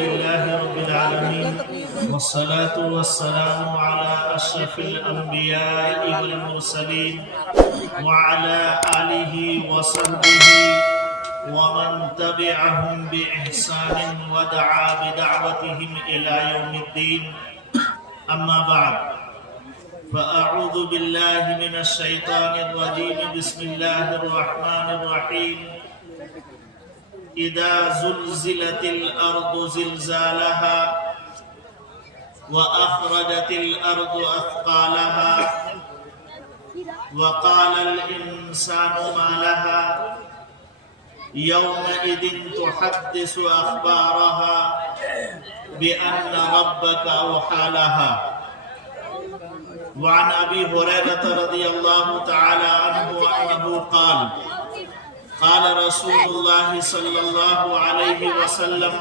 لله رب العالمين والصلاة والسلام على أشرف الأنبياء والمرسلين وعلى آله وصحبه ومن تبعهم بإحسان ودعا بدعوتهم إلى يوم الدين. أما بعد، فأعوذ بالله من الشيطان الرجيم. بسم الله الرحمن الرحيم. إذا زلزلت الأرض زلزالها وأخرجت الأرض أثقالها وقال الإنسان ما لها يومئذ تحدث أخبارها بأن ربك أوحى لها. وعن أبي هريرة رضي الله تعالى عنه أنه قال قال رسول الله صلى الله عليه وسلم: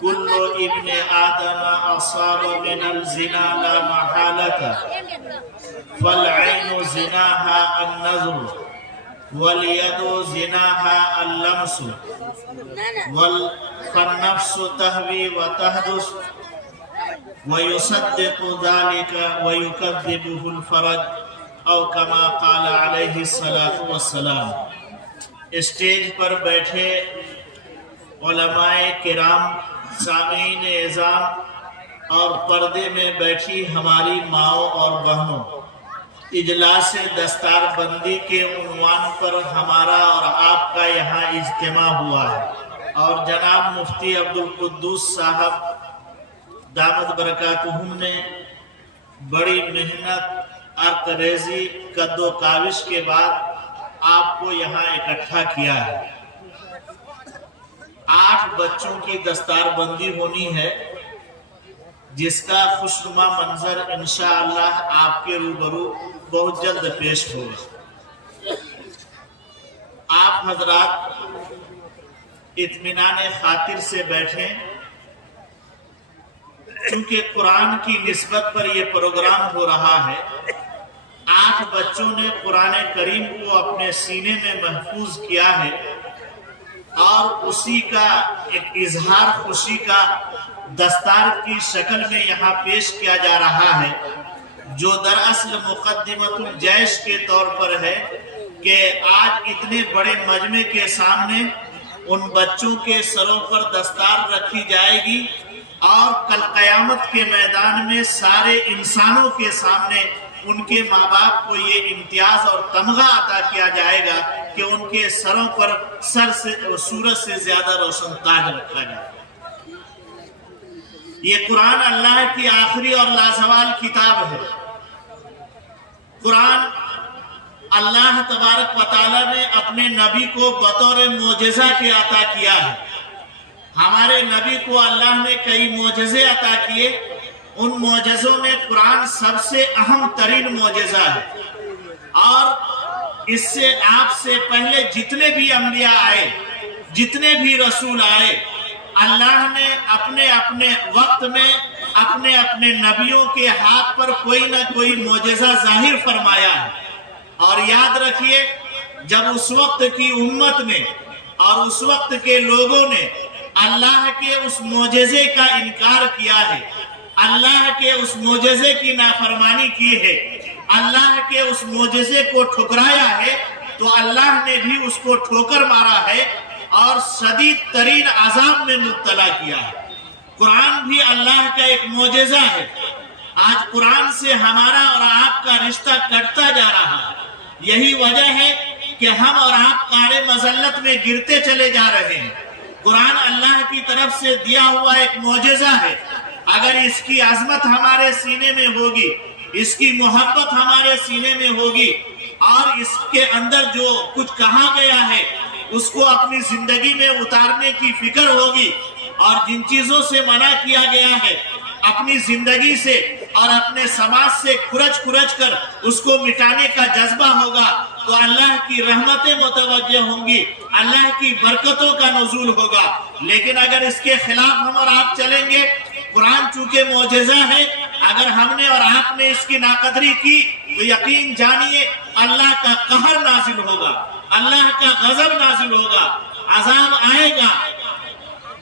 كل ابن آدم أصاب من الزنا لا محالة، فالعين زناها النظر، واليد زناها اللمس، فالنفس تهوي وتحدث، ويصدق ذلك ويكذبه الفرج، او كما قال عليه الصلاة والسلام. اسٹیج پر بیٹھے علماء کرام، سامعین اعظام اور پردے میں بیٹھی ہماری ماؤں اور بہنوں، اجلاس دستار بندی کے عنوان پر ہمارا اور آپ کا یہاں اجتماع ہوا ہے، اور جناب مفتی عبدالقدوس صاحب دامت برکاتہم نے بڑی محنت، عرق ریزی، قد و کاوش کے بعد آپ کو یہاں اکٹھا کیا ہے. 8 بچوں کی دستار بندی ہونی ہے، جس کا خوشنما منظر انشاءاللہ آپ کے روبرو بہت جلد پیش ہوگا. آپ حضرات اطمینان خاطر سے بیٹھیں، چونکہ قرآن کی نسبت پر یہ پروگرام ہو رہا ہے. 8 بچوں نے قرآن کریم کو اپنے سینے میں محفوظ کیا ہے، اور اسی کا ایک اظہار خوشی کا دستار کی شکل میں یہاں پیش کیا جا رہا ہے، جو دراصل مقدمۃ الجیش کے طور پر ہے کہ آج اتنے بڑے مجمع کے سامنے ان بچوں کے سروں پر دستار رکھی جائے گی، اور کل قیامت کے میدان میں سارے انسانوں کے سامنے ان کے ماں باپ کو یہ امتیاز اور تمغہ عطا کیا جائے گا کہ ان کے سروں پر سر سے سورج سے زیادہ روشن تاج رکھا جائے. یہ قرآن اللہ کی آخری اور لازوال کتاب ہے. قرآن اللہ تبارک و تعالی نے اپنے نبی کو بطور معجزہ کے عطا کیا ہے. ہمارے نبی کو اللہ نے کئی معجزے عطا کیے، ان معجزوں میں قرآن سب سے اہم ترین معجزہ ہے. اور اس سے آپ سے پہلے جتنے بھی انبیاء آئے، جتنے بھی رسول آئے، اللہ نے اپنے اپنے وقت میں اپنے اپنے نبیوں کے ہاتھ پر کوئی نہ کوئی معجزہ ظاہر فرمایا ہے. اور یاد رکھیے، جب اس وقت کی امت نے اور اس وقت کے لوگوں نے اللہ کے اس معجزے کا انکار کیا ہے، اللہ کے اس معجزے کی نافرمانی کی ہے، اللہ کے اس معجزے کو ٹھکرایا ہے، تو اللہ نے بھی اس کو ٹھوکر مارا ہے اور شدید ترین عذاب میں مبتلا کیا ہے. قرآن بھی اللہ کا ایک معجزہ ہے. آج قرآن سے ہمارا اور آپ کا رشتہ کٹتا جا رہا ہے. یہی وجہ ہے کہ ہم اور آپ قعر مذلت میں گرتے چلے جا رہے ہیں. قرآن اللہ کی طرف سے دیا ہوا ایک معجزہ ہے. اگر اس کی عظمت ہمارے سینے میں ہوگی، اس کی محبت ہمارے سینے میں ہوگی، اور اس کے اندر جو کچھ کہا گیا ہے اس کو اپنی زندگی میں اتارنے کی فکر ہوگی، اور جن چیزوں سے منع کیا گیا ہے اپنی زندگی سے اور اپنے سماج سے کھرچ کر اس کو مٹانے کا جذبہ ہوگا، تو اللہ کی رحمتیں متوجہ ہوں گی، اللہ کی برکتوں کا نزول ہوگا. لیکن اگر اس کے خلاف ہم اور آپ چلیں گے، قرآن چونکہ معجزہ ہے، اگر ہم نے اور آپ نے اس کی ناقدری کی تو یقین جانیے اللہ کا قہر نازل ہوگا، اللہ کا غضب نازل ہوگا، عذاب آئے گا.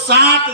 7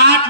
8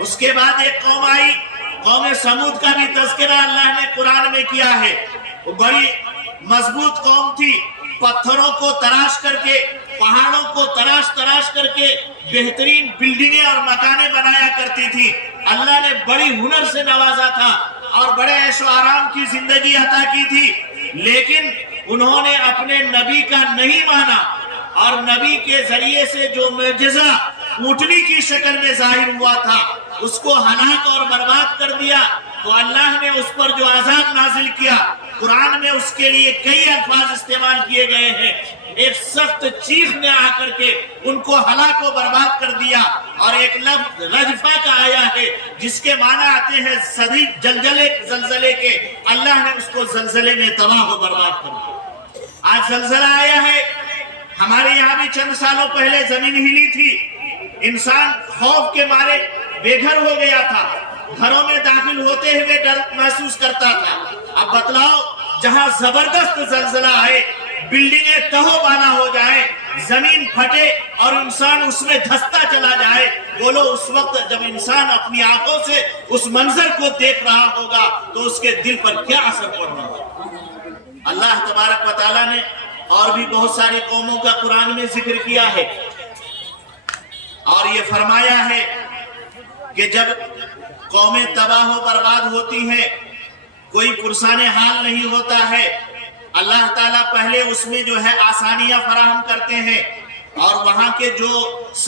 اس کے بعد ایک قوم آئی، قوم سمود کا بھی تذکرہ اللہ نے قرآن میں کیا ہے۔ وہ بڑی مضبوط قوم تھی، پتھروں کو تراش کر کے، پہاڑوں کو تراش کر کے بہترین بلڈنگیں اور مکانیں بنایا کرتی تھی۔ اللہ نے بڑی ہنر سے نوازا تھا اور بڑے عیش و آرام کی زندگی عطا کی تھی، لیکن انہوں نے اپنے نبی کا نہیں مانا، اور نبی کے ذریعے سے جو معجزہ اونٹنی کی شکل میں ظاہر ہوا تھا اس کو ہلاک اور برباد کر دیا۔ تو اللہ نے اس پر جو عذاب نازل کیا، قرآن میں اس کے لیے کئی الفاظ استعمال کیے گئے ہیں۔ ایک سخت چیخ نے آ کر کے ان کو ہلاک و برباد کر دیا، اور ایک لفظ رجفہ کا آیا ہے جس کے معنی آتے ہیں شدید زلزلے کے۔ اللہ نے اس کو زلزلے میں تباہ و برباد کر دیا۔ آج زلزلہ آیا ہے، ہمارے یہاں بھی چند سالوں پہلے زمین ہلی تھی، انسان خوف کے مارے بے گھر ہو گیا تھا، گھروں میں داخل ہوتے ہوئے ڈر محسوس کرتا تھا۔ اب بتلاؤ، جہاں زبردست زلزلہ آئے، بلڈنگیں تہو بانا ہو جائے، زمین پھٹے اور انسان اس میں دھستا چلا جائے، بولو اس وقت جب انسان اپنی آنکھوں سے اس منظر کو دیکھ رہا ہوگا تو اس کے دل پر کیا اثر پڑنا ہوگا۔ اللہ تبارک و تعالیٰ نے اور بھی بہت ساری قوموں کا قرآن میں ذکر کیا ہے، اور یہ فرمایا ہے کہ جب قومیں تباہ و برباد ہوتی ہیں، کوئی پرسان حال نہیں ہوتا ہے، اللہ تعالیٰ پہلے اس میں جو ہے آسانیاں فراہم کرتے ہیں، اور وہاں کے جو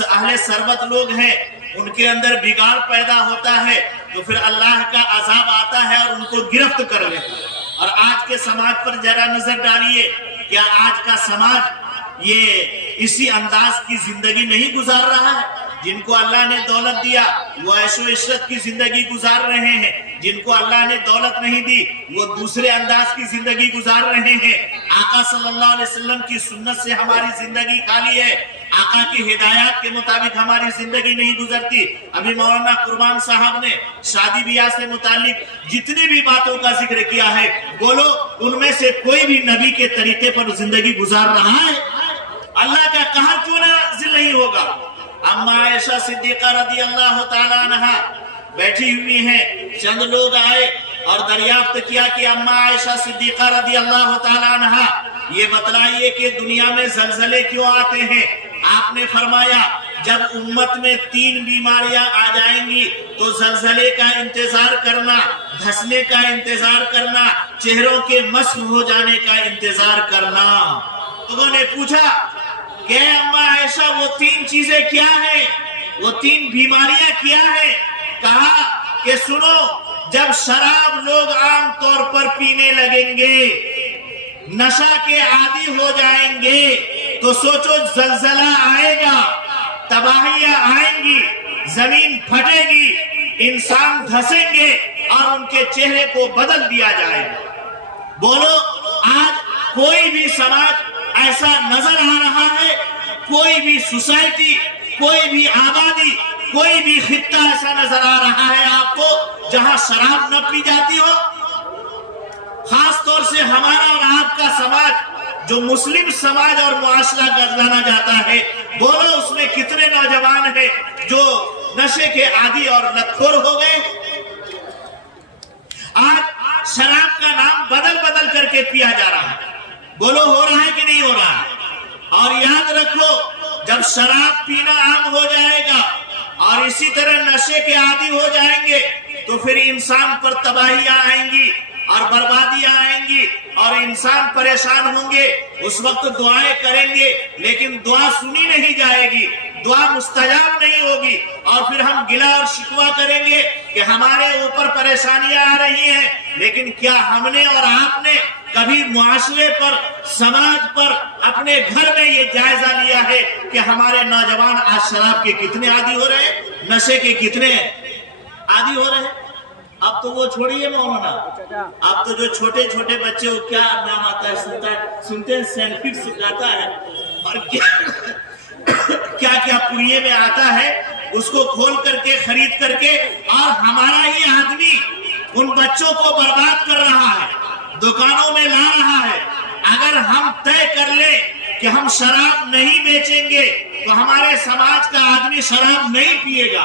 اہل ثروت لوگ ہیں ان کے اندر بگاڑ پیدا ہوتا ہے، تو پھر اللہ کا عذاب آتا ہے اور ان کو گرفت کر لیتا ہے۔ اور آج کے سماج پر ذرا نظر ڈالیے، کیا آج کا سماج یہ اسی انداز کی زندگی نہیں گزار رہا ہے؟ جن کو اللہ نے دولت دیا وہ عیش و عشرت کی زندگی گزار رہے ہیں، جن کو اللہ نے دولت نہیں دی وہ دوسرے انداز کی زندگی گزار رہے ہیں۔ آقا صلی اللہ علیہ وسلم کی سنت سے ہماری زندگی خالی ہے، آقا کی ہدایات کے مطابق ہماری زندگی نہیں گزرتی۔ ابھی مولانا قربان صاحب نے شادی بیاہ سے متعلق جتنی بھی باتوں کا ذکر کیا ہے، بولو ان میں سے کوئی بھی نبی کے طریقے پر زندگی گزار رہا ہے؟ اللہ کا قہر کیوں نازل نہیں ہوگا؟ اما عائشہ صدیقہ رضی اللہ تعالیٰ عنہ بیٹھی ہوئی ہیں، چند لوگ آئے اور دریافت کیا کہ اما عائشہ صدیقہ رضی اللہ تعالیٰ عنہ یہ بتلائیے کہ دنیا میں زلزلے کیوں آتے ہیں؟ آپ نے فرمایا جب امت میں 3 بیماریاں آ جائیں گی تو زلزلے کا انتظار کرنا، دھسنے کا انتظار کرنا، چہروں کے مسخ ہو جانے کا انتظار کرنا۔ لوگوں نے پوچھا کہ اما عائشہ وہ 3 چیزیں کیا ہیں، وہ 3 بیماریاں کیا ہیں؟ کہا کہ سنو، جب شراب لوگ عام طور پر پینے لگیں گے، نشہ کے عادی ہو جائیں گے، تو سوچو زلزلہ آئے گا، تباہیاں آئیں گی، زمین پھٹے گی، انسان دھسیں گے اور ان کے چہرے کو بدل دیا جائے گا۔ بولو آج کوئی بھی سماج ایسا نظر آ رہا ہے؟ کوئی بھی سوسائٹی، کوئی بھی آبادی، کوئی بھی خطہ ایسا نظر آ رہا ہے آپ کو جہاں شراب نہ پی جاتی ہو؟ خاص طور سے ہمارا اور آپ کا سماج جو مسلم سماج اور معاشرہ گردانا جاتا ہے، بولو اس میں کتنے نوجوان ہیں جو نشے کے عادی اور لتخور ہو گئے؟ آج شراب کا نام بدل بدل کر کے پیا جا رہا ہے، بولو ہو رہا ہے کہ نہیں ہو رہا ہے؟ اور یاد رکھو جب شراب پینا عام ہو جائے گا اور اسی طرح نشے کے عادی ہو جائیں گے تو پھر انسان پر تباہیاں آئیں گی اور بربادیاں آئیں گی اور انسان پریشان ہوں گے۔ اس وقت دعائیں کریں گے لیکن دعا سنی نہیں جائے گی، دعا مستجاب نہیں ہوگی، اور پھر ہم گلہ اور شکوہ کریں گے کہ ہمارے اوپر پریشانیاں آ رہی ہیں۔ لیکن کیا ہم نے اور آپ نے کبھی معاشرے پر، سماج پر، اپنے گھر میں یہ جائزہ لیا ہے کہ ہمارے نوجوان آج شراب کے کتنے عادی ہو رہے ہیں، نشے کے کتنے عادی ہو رہے ہیں؟ اب تو وہ چھوڑیے مولانا، اب تو جو چھوٹے چھوٹے بچے وہ کیا نام آتا ہے سنتے ہیں سینفکس جاتا ہے اور کیا کیا پوریے میں آتا ہے، اس کو کھول کر کے خرید کر کے، اور ہمارا ہی آدمی ان بچوں کو برباد کر رہا ہے، دکانوں میں لا رہا ہے۔ اگر ہم طے کر لیں کہ ہم شراب نہیں بیچیں گے تو ہمارے سماج کا آدمی شراب نہیں پیے گا،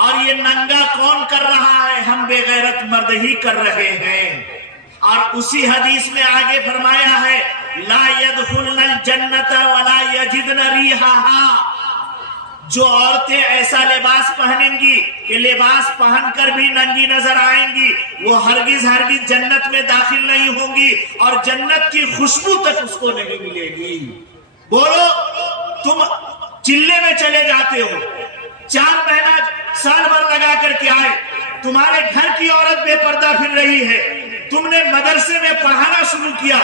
اور یہ ننگا کون کر رہا ہے؟ ہم بے غیرت مرد ہی کر رہے ہیں۔ اور اسی حدیث میں آگے فرمایا ہے لا يدخلن الجنت ولا یجدن ریحہا، جو عورتیں ایسا لباس پہنیں گی کہ لباس پہن کر بھی ننگی نظر آئیں گی، وہ ہرگز ہرگز جنت میں داخل نہیں ہوں گی اور جنت کی خوشبو تک اس کو نہیں ملے گی۔ بولو، تم چلے میں چلے جاتے ہو، 4 مہینہ سال بھر لگا کر کے آئے، تمہارے گھر کی عورت بے پردہ پھر رہی ہے، تم نے مدرسے میں پڑھانا شروع کیا،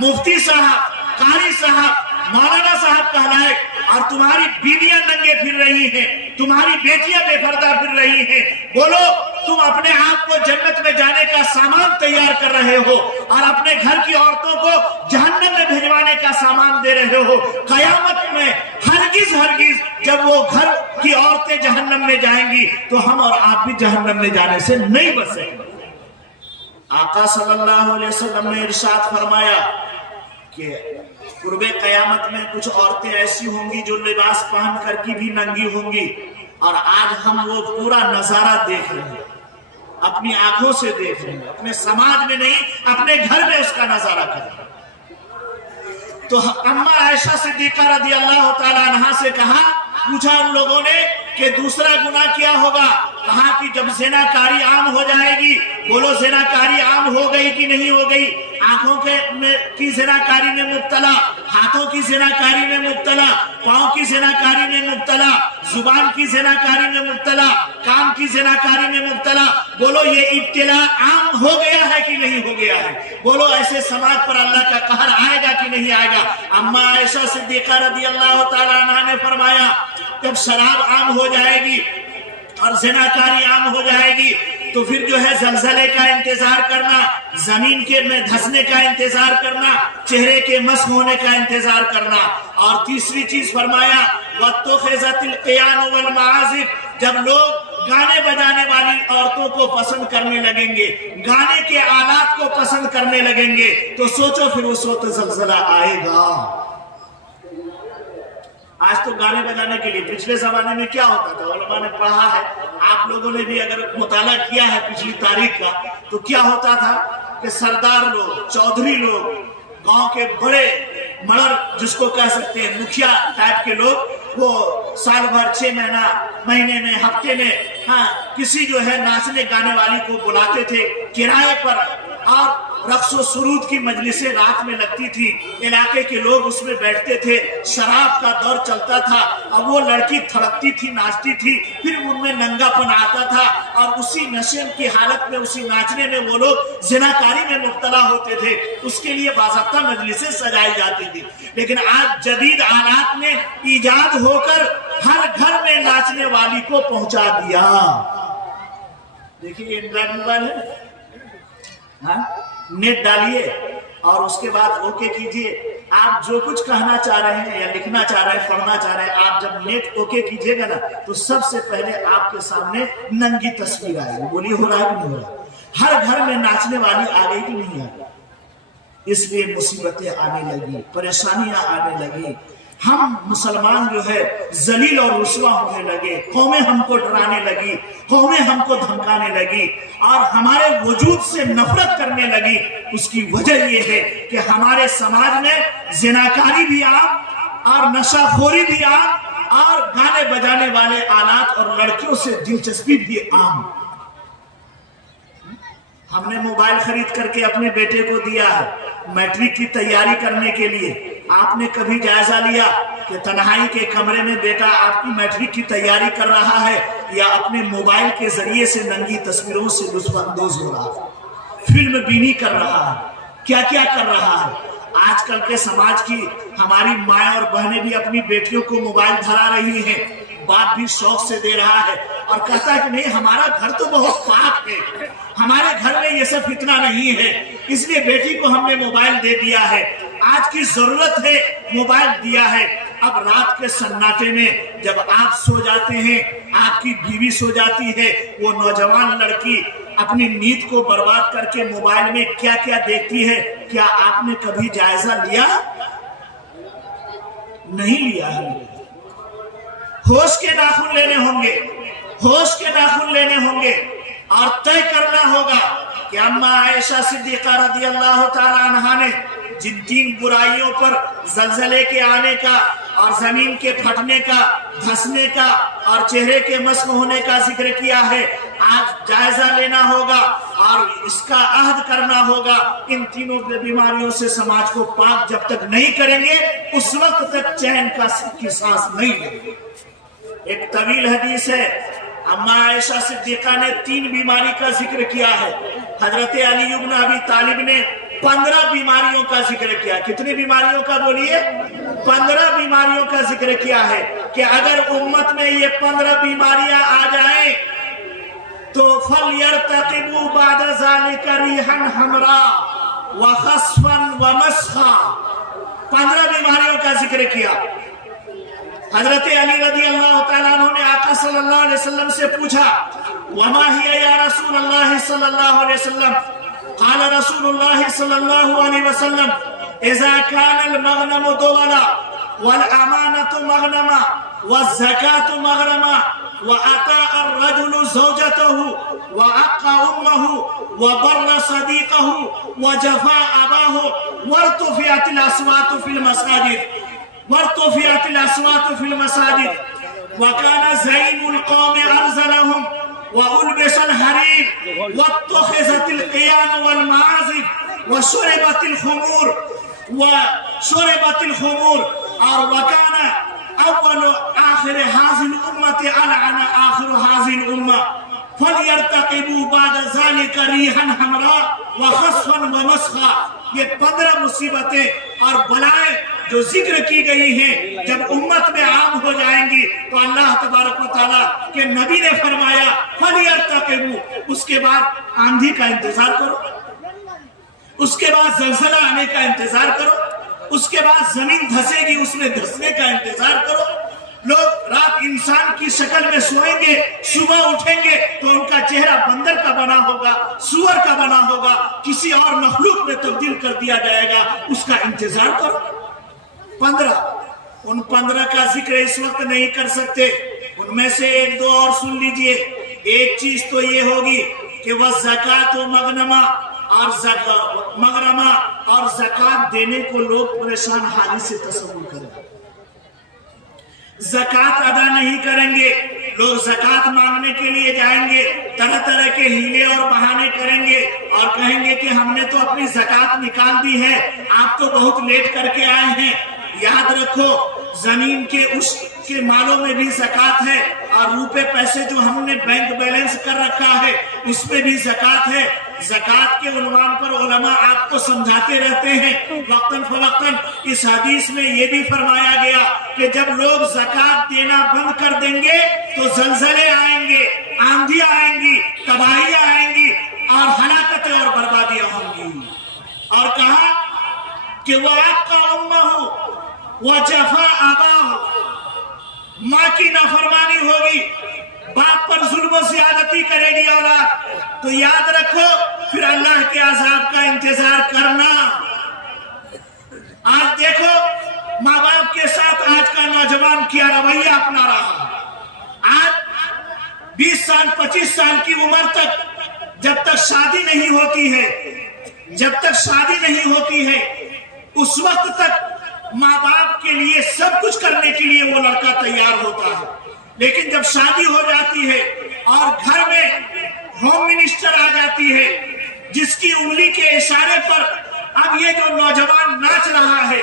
مفتی صاحب، قاری صاحب، مولانا صاحب کہلائے، اور تمہاری بیویاں ننگے پھر رہی ہیں، تمہاری بیٹیاں بے پردہ پھر رہی ہیں، بولو تم اپنے آپ کو جنت میں جانے کا سامان تیار کر رہے ہو اور اپنے گھر کی عورتوں کو جہنم میں بھیجوانے کا سامان دے رہے ہو۔ قیامت میں ہرگز ہرگز جب وہ گھر کی عورتیں جہنم میں جائیں گی تو ہم اور آپ بھی جہنم میں جانے سے نہیں بچ سکیں گے۔ آقا صلی اللہ علیہ وسلم نے ارشاد فرمایا کہ قرب قیامت میں کچھ عورتیں ایسی ہوں گی جو لباس پہن کر کی بھی ننگی ہوں گی، اور آج ہم وہ پورا نظارہ دیکھ رہے ہیں، اپنی آنکھوں سے دیکھ رہے ہیں، اپنے سماج میں نہیں اپنے گھر میں اس کا نظارہ کر رہے ہیں۔ تو اماں عائشہ صدیقہ رضی اللہ تعالیٰ عنہا سے کہا، پوچھا ان لوگوں نے کہ دوسرا گناہ کیا ہوگا؟ کہا کہ جب زناکاری عام ہو جائے گی۔ بولو زناکاری عام ہو گئی کہ نہیں ہو گئی؟ آنکھوں کی زناکاری میں مبتلا، ہاتھوں کی زناکاری میں مبتلا، پاؤں کی زناکاری میں مبتلا، زبان کی زناکاری میں مبتلا، کام کی زناکاری میں مبتلا۔ بولو یہ ابتلا عام ہو گیا ہے کہ نہیں ہو گیا ہے؟ بولو ایسے سماج پر اللہ کا قہر آئے گا کہ نہیں آئے گا؟ اماں عائشہ صدیقہ رضی اللہ تعالیٰ عنہ نے فرمایا جب شراب عام ہو جائے گی اور زناکاری عام ہو جائے گی تو پھر جو ہے زلزلے کا انتظار کرنا، زمین کے میں دھسنے کا انتظار کرنا، چہرے کے مسخ ہونے کا انتظار کرنا۔ اور تیسری چیز فرمایا وَاتُّخِذَتِ الْقِيَانُ وَالْمَعَازِفُ، جب لوگ گانے بجانے والی عورتوں کو پسند کرنے لگیں گے، گانے کے آلات کو پسند کرنے لگیں گے، تو سوچو پھر اس وقت زلزلہ آئے گا۔ آج تو گانے بجانے کے لیے، پچھلے زمانے میں کیا ہوتا تھا؟ علماء نے پڑھا ہے، آپ لوگوں نے بھی اگر مطالعہ کیا ہے پچھلی تاریخ کا، تو کیا ہوتا تھا کہ سردار لوگ، چودھری لوگ، گاؤں کے بڑے مڑر جس کو کہہ سکتے ہیں مکھیا ٹائپ کے لوگ، وہ سال بھر 6 مہینے میں، ہفتے میں کسی جو ہے ناچنے گانے والی کو بلاتے تھے کرائے پر، اور رقص و سرود کی مجلسیں رات میں لگتی تھی، علاقے کے لوگ اس میں بیٹھتے تھے، شراب کا دور چلتا تھا، اب وہ لڑکی تھڑکتی تھی، ناچتی تھی، پھر ان میں ننگا پن آتا تھا، اور اسی نشے کی حالت میں، اسی ناچنے میں وہ لوگ زناکاری میں مبتلا ہوتے تھے۔ اس کے لیے باضابطہ مجلسیں سجائی جاتی تھی۔ لیکن آج جدید آلات نے ایجاد ہو کر ہر گھر میں ناچنے والی کو پہنچا دیا۔ دیکھیے یہ اینڈرائڈ موبائل ہے، نیٹ ڈالیے اور اس کے بعد اوکے کیجئے، آپ جو کچھ کہنا چاہ رہے ہیں یا لکھنا چاہ رہے ہیں، پڑھنا چاہ رہے ہیں، آپ جب نیٹ اوکے کیجئے گا نا تو سب سے پہلے آپ کے سامنے ننگی تصویر آئے گی۔ بولیے ہو رہا ہے کہ نہیں ہو رہا؟ ہر گھر میں ناچنے والی آ گئی کہ نہیں آ گئی؟ اس لیے مصیبتیں آنے لگی، پریشانیاں آنے لگی، ہم مسلمان جو ہے ذلیل اور رسوا ہونے لگے، قومیں ہم کو ڈرانے لگی، قومیں ہم کو دھمکانے لگی اور ہمارے وجود سے نفرت کرنے لگی۔ اس کی وجہ یہ ہے کہ ہمارے سماج میں زناکاری بھی عام اور نشہ خوری بھی عام اور گانے بجانے والے آلات اور لڑکیوں سے دلچسپی بھی عام۔ ہم نے موبائل خرید کر کے اپنے بیٹے کو دیا ہے میٹرک کی تیاری کرنے کے لیے۔ آپ نے کبھی جائزہ لیا کہ تنہائی کے کمرے میں بیٹا آپ کی میٹرک کی تیاری کر رہا ہے یا اپنے موبائل کے ذریعے سے ننگی تصویروں سے لطف اندوز ہو رہا ہے، فلم بینی کر رہا ہے، کیا کیا کر رہا ہے؟ آج کل کے سماج کی ہماری مائیں اور بہنیں بھی اپنی بیٹیوں کو موبائل دھرا رہی ہیں، باپ بھی شوق سے دے رہا ہے اور کہتا ہے کہ نہیں ہمارا گھر تو بہت پاک ہے، ہمارے گھر میں یہ سب فتنہ نہیں ہے، اس لیے بیٹی کو ہم نے موبائل دے دیا ہے، آج کی ضرورت ہے موبائل دیا ہے۔ اب رات کے سناٹے میں جب آپ سو جاتے ہیں، آپ کی بیوی سو جاتی ہے، وہ نوجوان لڑکی اپنی نیند کو برباد کر کے موبائل میں کیا کیا دیکھتی ہے، کیا آپ نے کبھی جائزہ لیا؟ نہیں لیا ہے۔ ہوش کے ناخن لینے ہوں گے، ہوش کے ناخن لینے ہوں گے اور طے کرنا ہوگا کہ اما عائشہ صدیقہ رضی اللہ تعالی عنہا نے جن 3 برائیوں پر زلزلے کے آنے کا اور زمین کے پھٹنے کا، دھسنے کا اور چہرے کے مسخ ہونے کا ذکر کیا ہے، آج جائزہ لینا ہوگا اور اس کا عہد کرنا ہوگا۔ ان تینوں بیماریوں سے سماج کو پاک جب تک نہیں کریں گے اس وقت تک چین کی سانس نہیں لیں گے۔ ایک طویل حدیث ہے، اما عائشہ صدیقہ نے 3 بیماری کا ذکر کیا ہے، حضرت علی بن ابی طالب نے 15 بیماریوں کا ذکر کیا۔ کتنی بیماریوں کا بولیے؟ 15 بیماریوں کا ذکر کیا ہے کہ اگر امت میں یہ 15 بیماریاں آ جائیں تو فَلْيَرْتَقِبُوا بَعْدَ ذَلِكَ رِيحًا حَمْرَاءَ وَخَصْفًا وَمَسْخًا۔ 15 بیماریوں کا ذکر کیا۔ حضرت علی رضی اللہ تعالیٰ عنہ نے آقا صلی اللہ علیہ وسلم سے پوچھا وَمَا هِيَ يَا رسول اللہ صلی اللہ علیہ وسلم؟ قال رسول اللہ صلی اللہ علیہ وسلم اذا كان المغنم دولا والامانة مغنما والزکاة مغرما وأطاع الرجل زوجته وعق أمه وبر صديقه وجفا أباه وارتفعت الأصوات في المساجد وكان زعيم القوم أرذلهم وألبس الحرير واتخذت القيان والمعازف وشربت الخمور وكان أول آخر هذه الأمة ألعن آخر هذه الأمة فَلْيَرْتَقِبُوا بَعْدَ ذَلِكَ رِيحًا حَمْرَاءَ وَخَصْفًا وَمَسْخًا۔ یہ 15 مصیبتیں اور بلائیں جو ذکر کی گئی ہیں جب امت میں عام ہو جائیں گی تو اللہ تبارک و تعالیٰ کے نبی نے فرمایا فَلْيَرْتَقِبُوا، اس کے بعد آندھی کا انتظار کرو، اس کے بعد زلزلہ آنے کا انتظار کرو، اس کے بعد زمین دھسے گی اس میں دھسنے کا انتظار کرو۔ لوگ رات انسان کی شکل میں سوئیں گے، صبح اٹھیں گے تو ان کا چہرہ بندر کا بنا ہوگا، سور کا بنا ہوگا، کسی اور مخلوق میں تبدیل کر دیا جائے گا، اس کا انتظار کرو۔ 15 ان 15 کا ذکر اس وقت نہیں کر سکتے، ان میں سے 1-2 اور سن لیجئے۔ ایک چیز تو یہ ہوگی کہ وَالزَّكَاةُ مَغْنَمًا، اور مغرمہ اور زکات دینے کو لوگ پریشان حالی سے تصور کریں، زکات ادا نہیں کریں گے، لوگ زکات مانگنے کے لیے جائیں گے، طرح طرح کے ہیلے اور بہانے کریں گے اور کہیں گے کہ ہم نے تو اپنی زکات نکال دی ہے، آپ تو بہت لیٹ کر کے آئے ہیں۔ یاد رکھو زمین کے اس کے مالوں میں بھی زکات ہے اور روپے پیسے جو ہم نے بینک بیلنس کر رکھا ہے اس میں بھی زکات ہے۔ زکات کے عنوان پر علماء آپ کو سمجھاتے رہتے ہیں وقتاً فوقتاً۔ اس حدیث میں یہ بھی فرمایا گیا کہ جب لوگ زکات دینا بند کر دیں گے تو زلزلے آئیں گے، آندھیاں آئیں گی، تباہیاں آئیں گی اور ہلاکتیں اور بربادیاں ہوں گی۔ اور کہا کہ وَعَقَّ أُمَّهُ وَجَفَا أَبَاهُ، ماں کی نافرمانی ہوگی، باپ پر ظلم و زیادتی کرے گی اولاد، تو یاد رکھو پھر اللہ کے عذاب کا انتظار کرنا۔ آج دیکھو ماں باپ کے ساتھ آج کا نوجوان کیا رویہ اپنا رہا۔ آج 20 سال 25 سال کی عمر تک جب تک شادی نہیں ہوتی ہے اس وقت تک ماں باپ کے لیے سب کچھ کرنے کے لیے وہ لڑکا تیار ہوتا ہے، لیکن جب شادی ہو جاتی ہے اور گھر میں ہوم منسٹر آ جاتی ہے جس کی انگلی کے اشارے پر اب یہ جو نوجوان ناچ رہا ہے،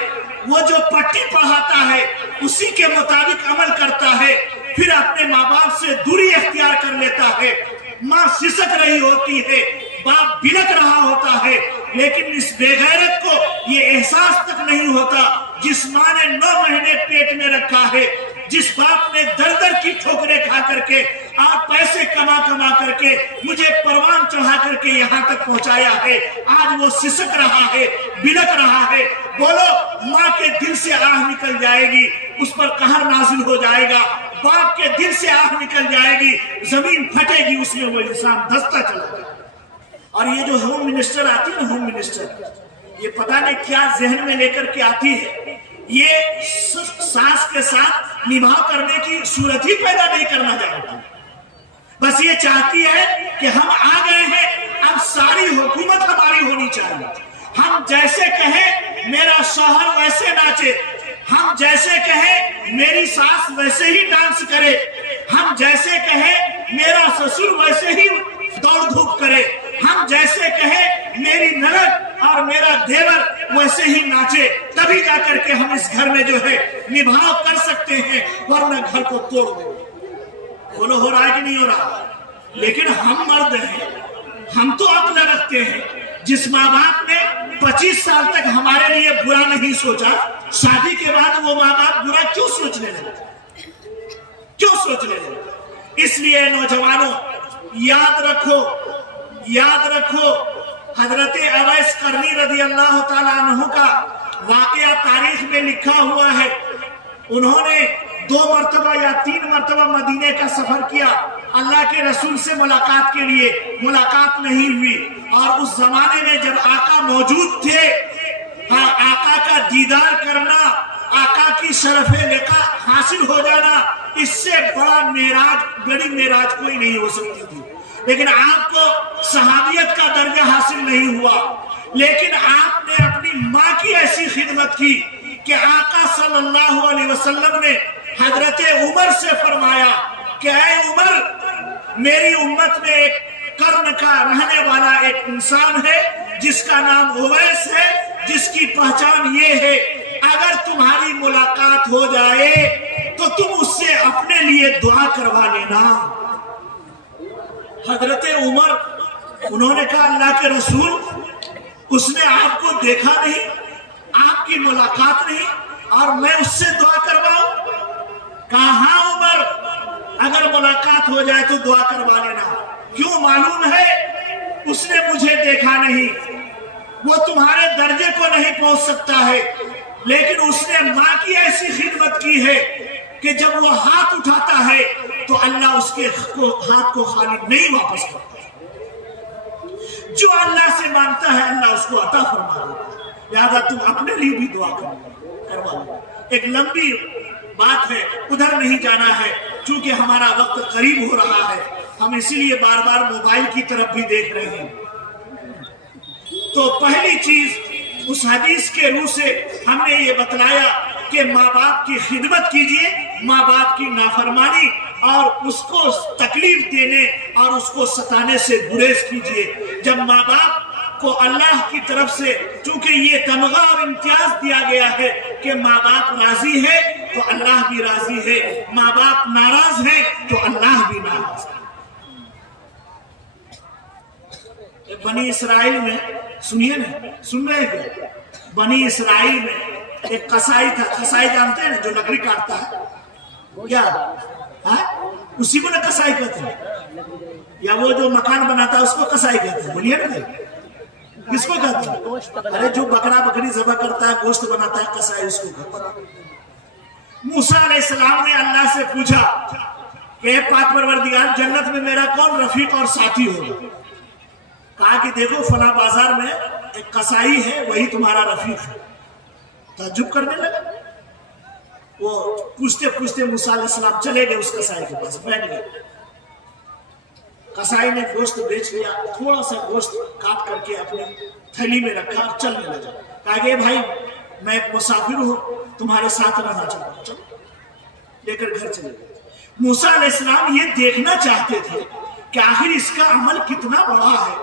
وہ جو پٹی پڑھاتا ہے اسی کے مطابق عمل کرتا ہے، پھر اپنے ماں باپ سے دوری اختیار کر لیتا ہے۔ ماں سسک رہی ہوتی ہے، باپ بلک رہا ہوتا ہے، لیکن اس بے غیرت کو یہ احساس تک نہیں ہوتا جس ماں نے 9 مہینے پیٹ میں رکھا ہے، جس باپ نے در در کی ٹھوکریں کھا کر کے اور پیسے کما کر کے مجھے پروان چڑھا کر کے یہاں تک پہنچایا ہے، آج وہ سسک رہا ہے، بلک رہا ہے۔ بولو ماں کے دل سے آہ نکل جائے گی، اس پر قہر نازل ہو جائے گا، باپ کے دل سے آہ نکل جائے گی، زمین پھٹے گی، اس میں وہ انسان دھستا چلا جائے گا۔ اور یہ جو ہوم منسٹر آتی ہے نا، ہوم منسٹر، یہ پتہ نہیں کیا ذہن میں لے کر کے آتی ہے، یہ ساس کے ساتھ نبھا کرنے کی صورت ہی پیدا نہیں کرنا چاہتی۔ بس یہ چاہتی ہے کہ ہم آ گئے ہیں، اب ساری حکومت ہماری ہونی چاہیے، ہم جیسے کہیں میرا شوہر ویسے ناچے، ہم جیسے کہیں میری ساس ویسے ہی ڈانس کرے، ہم جیسے کہیں میرا سسر ویسے ہی دوڑ دھوپ کرے، ہم جیسے کہیں میری نند اور میرا دیور ویسے ہی ناچے، تبھی جا کر کے ہم اس گھر میں جو ہے نبھاؤ کر سکتے ہیں، ورنہ گھر کو توڑ دیں۔ بولو ہو رہا ہے کہ نہیں ہو رہا؟ لیکن ہم مرد ہیں، ہم تو عقل رکھتے ہیں، جس ماں باپ نے 25 سال تک ہمارے لیے برا نہیں سوچا، شادی کے بعد وہ ماں باپ برا کیوں سوچنے لگے؟ کیوں سوچنے لگے؟ اس لیے نوجوانوں یاد رکھو حضرت اویس قرنی رضی اللہ تعالیٰ عنہ کا واقعہ تاریخ میں لکھا ہوا ہے۔ انہوں نے 2 مرتبہ یا 3 مرتبہ مدینے کا سفر کیا اللہ کے رسول سے ملاقات کے لیے، ملاقات نہیں ہوئی، اور اس زمانے میں جب آقا موجود تھے، آقا کا دیدار کرنا، آقا کی شرف لقاء حاصل ہو جانا، اس سے بڑی معراج کوئی نہیں ہو سکتی تھی۔ لیکن آپ کو صحابیت کا درجہ حاصل نہیں ہوا، لیکن آپ نے اپنی ماں کی ایسی خدمت کی کہ آقا صلی اللہ علیہ وسلم نے حضرت عمر سے فرمایا کہ اے عمر، میری امت میں ایک قرن کا رہنے والا ایک انسان ہے جس کا نام اویس ہے، جس کی پہچان یہ ہے اگر تمہاری ملاقات ہو جائے تو تم اس سے اپنے لیے دعا کروا لینا۔ حضرت عمر انہوں نے کہا اللہ کے رسول، اس نے آپ کو دیکھا نہیں، آپ کی ملاقات نہیں، اور میں اس سے دعا کرواؤں؟ کہا ہاں عمر، اگر ملاقات ہو جائے تو دعا کروا لینا۔ کیوں؟ معلوم ہے اس نے مجھے دیکھا نہیں، وہ تمہارے درجے کو نہیں پہنچ سکتا ہے، لیکن اس نے ماں کی ایسی خدمت کی ہے کہ جب وہ ہاتھ اٹھاتا ہے تو اللہ اس کے ہاتھ کو خالی نہیں واپس کرتا، جو اللہ سے مانگتا ہے اللہ اس کو عطا فرما دیتا ہے۔ لہذا تم اپنے لیے بھی دعا کروا لو۔ ایک لمبی بات ہے، ادھر نہیں جانا ہے، چونکہ ہمارا وقت قریب ہو رہا ہے، ہم اسی لیے بار بار موبائل کی طرف بھی دیکھ رہے ہیں۔ تو پہلی چیز اس حدیث کے روح سے ہم نے یہ بتلایا کہ ماں باپ کی خدمت کیجئے، ماں باپ کی نافرمانی اور اس کو تکلیف دینے اور اس کو ستانے سے گریز کیجئے۔ جب ماں باپ کو اللہ کی طرف سے چونکہ یہ تمغہ اور امتیاز دیا گیا ہے کہ ماں باپ راضی ہے تو اللہ بھی راضی ہے، ماں باپ ناراض ہیں تو اللہ بھی ناراض ہے۔ بنی اسرائیل میں سنیے نا، سن رہے ہیں؟ بنی اسرائیل میں ایک قصائی تھا، قصائی جانتے ہیں نا جو لکڑی کاٹتا ہے، کیا اسی کو نا قصائی کہتے ہیں، یا وہ جو مکان بناتا ہے اس کو قصائی کہتے ہیں، بولیے نا بھائی، کس کو کہتے ہیں؟ ارے جو بکرا بکری ذبح کرتا ہے، گوشت بناتا ہے، قصائی اس کو کہتے ہیں۔ موسیٰ علیہ السلام نے اللہ سے پوچھا کہ اے پاک پروردگار، جنت میں میرا کون رفیق اور ساتھی ہوگا؟ کہا کہ دیکھو فلاں بازار میں ایک قصائی ہے، وہی تمہارا رفیق ہے۔ تعجب کرنے لگا، وہ پوچھتے پوچھتے موسیٰ علیہ السلام چلے گئے اس قصائی کے پاس، بیٹھ گئے۔ قصائی نے گوشت بیچ لیا، تھوڑا سا گوشت کاٹ کر کے اپنے تھیلی میں رکھا اور چلنے لگا۔ کہا کہ بھائی میں ایک مسافر ہوں، تمہارے ساتھ رہنا چاہتا ہوں، چلو، لے کر گھر چلے گئے۔ موسیٰ علیہ السلام یہ دیکھنا چاہتے تھے کہ آخر اس کا عمل کتنا بڑا ہے،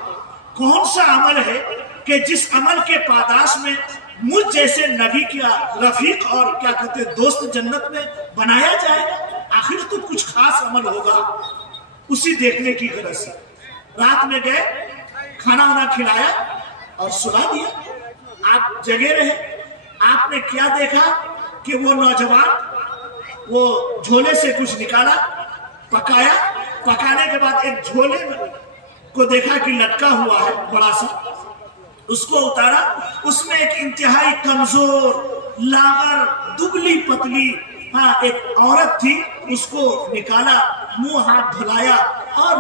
کون سا عمل ہے کہ جس عمل کے پاداش میں مجھ جیسے نبی کا رفیق اور کیا کہتے ہیں دوست جنت میں بنایا جائے گا، آخر تو کچھ خاص عمل ہوگا، اسی دیکھنے کی غرض سے رات میں گئے، کھانا وانا کھلایا اور سلا دیا۔ آپ جگے رہے، آپ نے کیا دیکھا کہ وہ نوجوان وہ جھولے سے کچھ نکالا، پکایا، پکانے کے بعد ایک جھولے کو دیکھا کہ لٹکا ہوا ہے بڑا سا، اس کو اتارا، اس میں ایک انتہائی کمزور، لاغر، دبلی پتلی ایک عورت تھی، اس کو نکالا، منہ ہاتھ دھلایا اور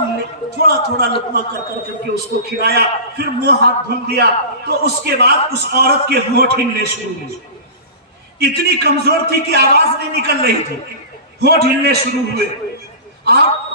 تھوڑا تھوڑا لقمہ کر کے اس کو کھلایا، پھر منہ ہاتھ دھل دیا، تو اس کے بعد اس عورت کے ہونٹ ہلنے شروع ہوئے، اتنی کمزور تھی کہ آواز نہیں نکل رہی تھی، ہونٹ ہلنے شروع ہوئے، اور